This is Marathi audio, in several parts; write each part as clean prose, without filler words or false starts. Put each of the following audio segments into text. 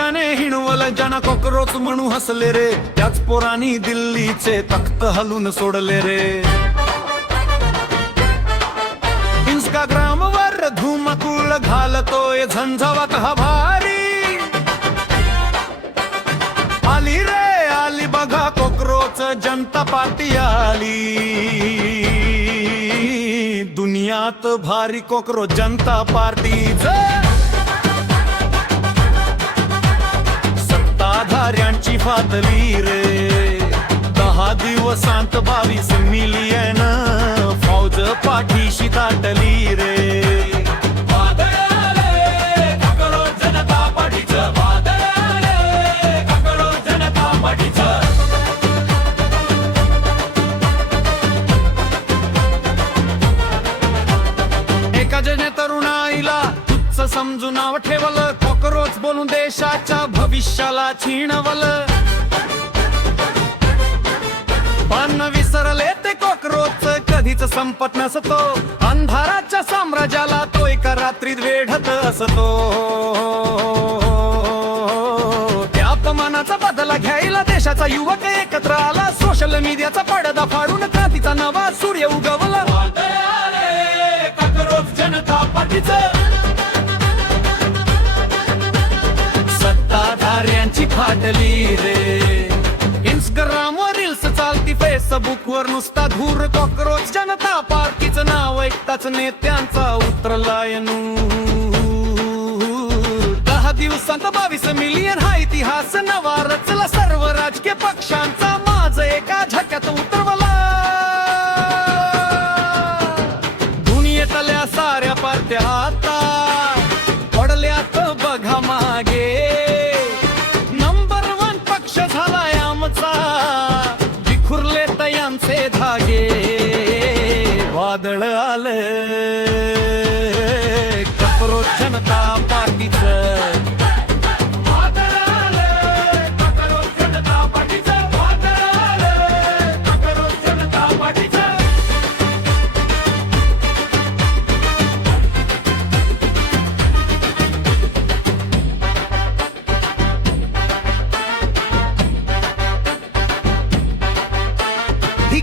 आधिच्याने हिणवल जन कॉकरोच म्हणू हसले रे, त्याच पोरांनी दिल्लीचे तख्त हलून सोडले रे। इंस्टाग्राम वर धुमकूळ घालतोय झंझावात हा भारी, आली रे आली बघा कॉकरोच जनता पार्टी आली, दुनियात भारी कॉकरोच जनता पार्टीच। सत्ताधाऱ्यांची फातली रे, 10 दिवसांत 22 मिलियन फौज पाठीशी ताटली रे। तरुणाईला तुच्छ समजून नाव ठेवल, कॉकरोच बोलून देशाच्या भविष्याला छीणवल, पण विसरले ते कॉकरोच कधीच संपत नसतो, अंधाराच्या साम्राज्याला तो एका रात्रीत वेढत असतो। त्या अपमानाचा बदला घ्यायला देशाचा युवक एकत्र आला, सोशल मीडियाचा पडदा फाडून क्रांतीचा नवा सूर्य उगवला। सत्ताधाऱ्यांची फाटली रे, इंस्टाग्राम वर रील्स चालती, फेसबुक वर नुसता धूर, कॉकरोच जनता पार्टीचं नाव ऐकताच नेत्यांचा उतरलाय नूर। 10 दिवसांत 22 मिलियन हा इतिहास नवा रचला, सर्व राजकीय पक्षांचा माझ एका झटक्यात उतरवला। दुनियेतल्या साऱ्या पार्ट्या आता पडल्यात बघा मागे, नंबर 1 पक्ष झालाय आमचा, विखुरले तयांचे धागे, वादळ आले कॉकरोच जनता पार्टीचं।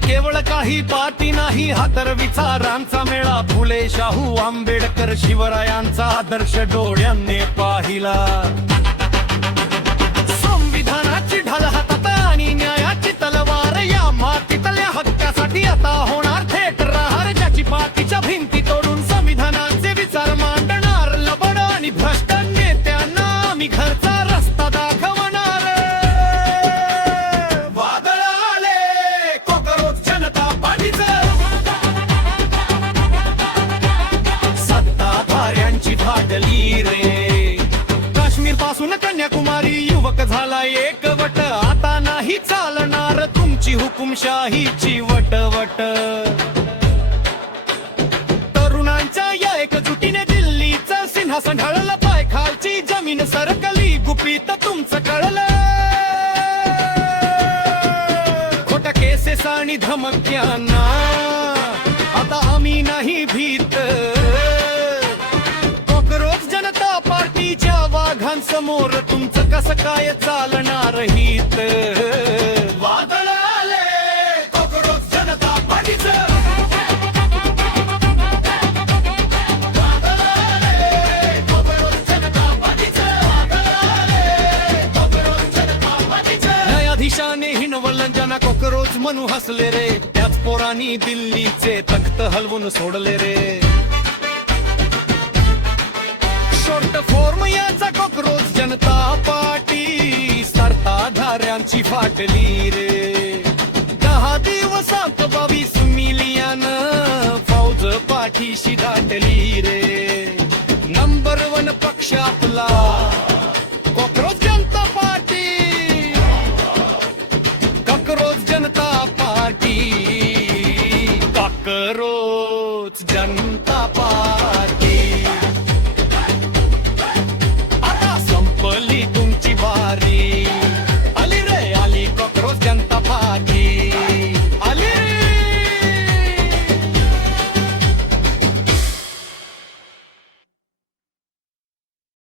केवळ काही पार्टी नाही, हा तर विचारांचा मेळा, फुले शाहू आंबेडकर शिवरायांचा आदर्श डोळ्यांनी पाहिला। संविधानाची ढाल हातात आणि न्यायाची तलवार, या मातीतल्या हक्कासाठी आता होणार थेट राहणार, ज्याची पाठीच्या भिंती तोडून संविधानाचे विचार मांडणार, लबड आणि भ्रष्ट नेत्यांना आम्ही घरचा रस्ता दाखवणार। काश्मीर पासून कन्याकुमारी युवक झाला एकवट, आता नाही चालणार तुमची हुकुमशाहीची वटवट। तरुणांच्या या एकजुटीने दिल्लीचं सिंहासन ढळलं, पाय खालची जमीन सरकली, गुपित तुमचं कळलं। खोट्या केसेस आणि धमक्यांना आता आम्ही नाही भीत, वाघांसमोर तुमचं कसं काय चालणार हित। वादळ आले कॉकरोच जनता पार्टीचं, वादळ आले कॉकरोच जनता पार्टीचं, वादळ आले कॉकरोच जनता पार्टीचं। न्यायाधीशाने हिणवल जना कॉकरोच म्हणू हसले रे, त्याच पोरांनी दिल्लीचे तख्त हलवून सोडले रे। शॉर्ट फॉर्म याचा कॉकरोच जनता पार्टी, सत्ताधाऱ्यांची फाटली रे, 10 दिवसांत 22 मिलियन फौज पाठीशी दाटली रे। नंबर 1 पक्ष आपला कॉकरोच जनता पार्टी, कॉकरोच जनता पार्टी, कॉकरोच